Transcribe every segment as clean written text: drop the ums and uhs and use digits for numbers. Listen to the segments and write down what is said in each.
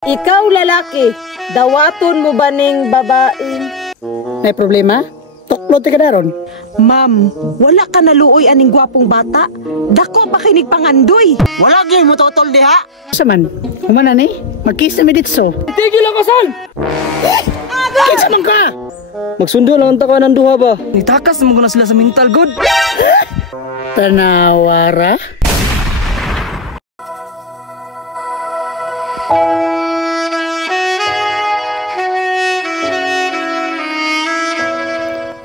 Ikaw lalaki, dawaton mo ba ning babaeng? May problema? Tuklot ka daron. Ma'am, wala ka naluoy aning gwapong bata. Dako ba kinig pangandoy? Wala gyud mo totol diha. Saman, humana ni? Magkiss na miditso. Tigil lang kasal. Kinsa man ka? Magsundo lang ta ka ng duha ba? Nitakas mo na sila sa mental good. Tanawara?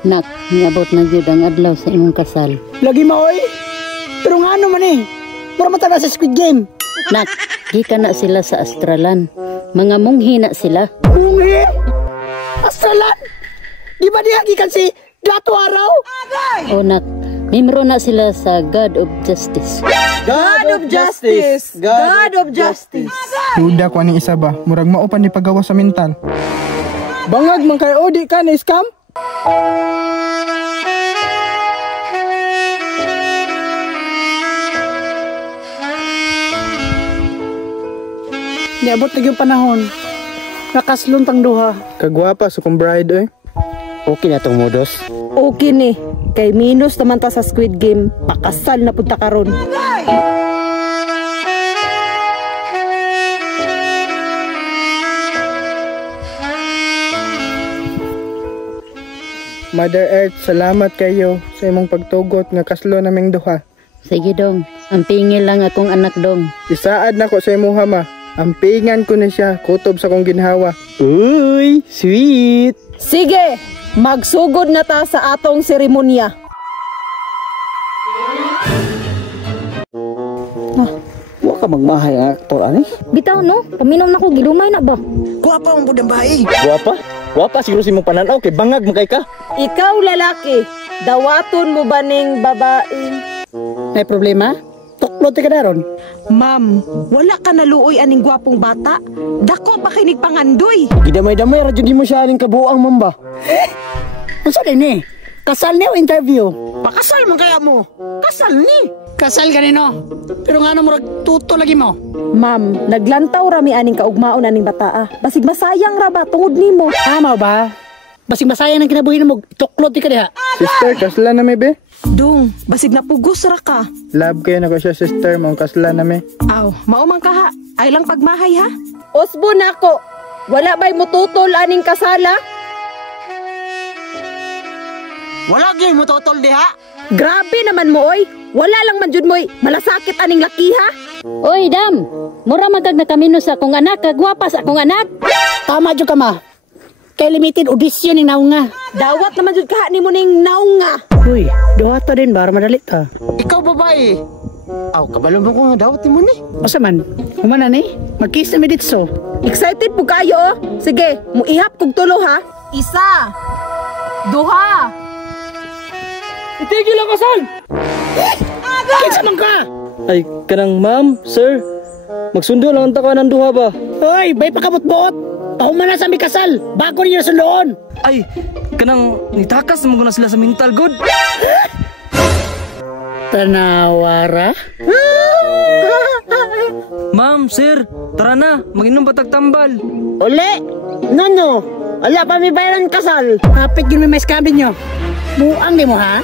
Nak, niabot na gyud ang adlaw sa imong kasal. Lagi maoy. Pero nga ano man eh. Para mataga sa Squid Game. Nak, gikan na sila sa Astralan. Mga munghi na sila. Munghi? Astralan? Di ba diya gikan si Gato Araw? O nak, mimro na sila sa God of Justice. God of Justice! God of Justice! Duda ko aning isa ba? Murag maupan ni pagawa sa mental. Bangag man kay Odi ka ni scam? Niabot na yung panahon. Nakaslon tang duha. Kagwapa sa kong bride eh. Okay na tong modos. Okay ni, kay minus naman ta sa Squid Game. Pakasal na punta karon. Mother Earth, salamat kayo sa imong pagtugot nga kaslo naming duha. Sige dong, ang pingil lang akong anak dong. Isaad na ko sa imuha ma. Ampingan ko na siya, kutob sa kong ginhawa. Uy, sweet! Sige, magsugod na ta sa atong seremonya. Wa ka magmahay ang aktor ani? Bitaw no, paminom na ko gilumay na ba? Guwapa ang budang bahay. Guwapa? Guwapa siguro si mong pananaw kay bangag mo kay ka. Ikaw lalaki, dawaton mo ba ning babaeng? May problema? Tuklot ka daron. Ma'am, wala ka naluoy aning gwapong bata. Dako ba kinig pangandoy? Gidamay-damay ra jud mo siya aning kabuang mamba. Unsa din ni? Kasal ni o interview? Pakasal man kaya mo. Kasal ni. Kasal ganino. Pero nga murag tuto lagi mo. Ma'am, naglantaw rami aning kaugmaon aning bataa. Basig masayang ra ba tungod nimo? Tama ba? Basig masayang ang kinabuhi mo. Tuklot ka diha. Sister, kasla na may be? Dong, basig napugos ra ka. Love kayo na ko siya sister, mong kasla na may. Aw, maumang ka ha. Ay lang pagmahay ha. Osbo na ako. Wala ba'y mututol aning kasala? Wala gyud mo totol diha. Grabe naman mo oy. Wala lang man jud mo'y malasakit aning laki ha. Oy, Dam! Mura magkag nakamino sa akong anak, kagwapa sa akong anak! Tama jud ka ma. Kay limited audition ni naunga. Dawat naman jud ka nimo ning naunga. Uy, duha ta din bar madali ta. Ikaw babae. Aw, kabalo mo ko nga dawat mo ni. Asa man? Humana ni? Magkiss na miditso. Excited po kayo oh. Sige, muihap kog tulo ha. Isa. Duha. Itigil lang kasal. Kinsa man ka? Ay, kanang ma'am, sir. Magsundo lang ta ka ng duha ba? Uy, bay pakabot-bot. Pahumana sa mi kasal. Bago niyo sundoon. Ay, kanang nitakas mo na sila sa mental good. Tanawara? Ma'am, sir, tara na, mag-inom batag tambal. Uli! Nano? Ala pa mi bayaran kasal. Hapit yun may scam nyo. Buang di mo ha?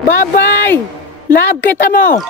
Bye-bye! Love kita mo!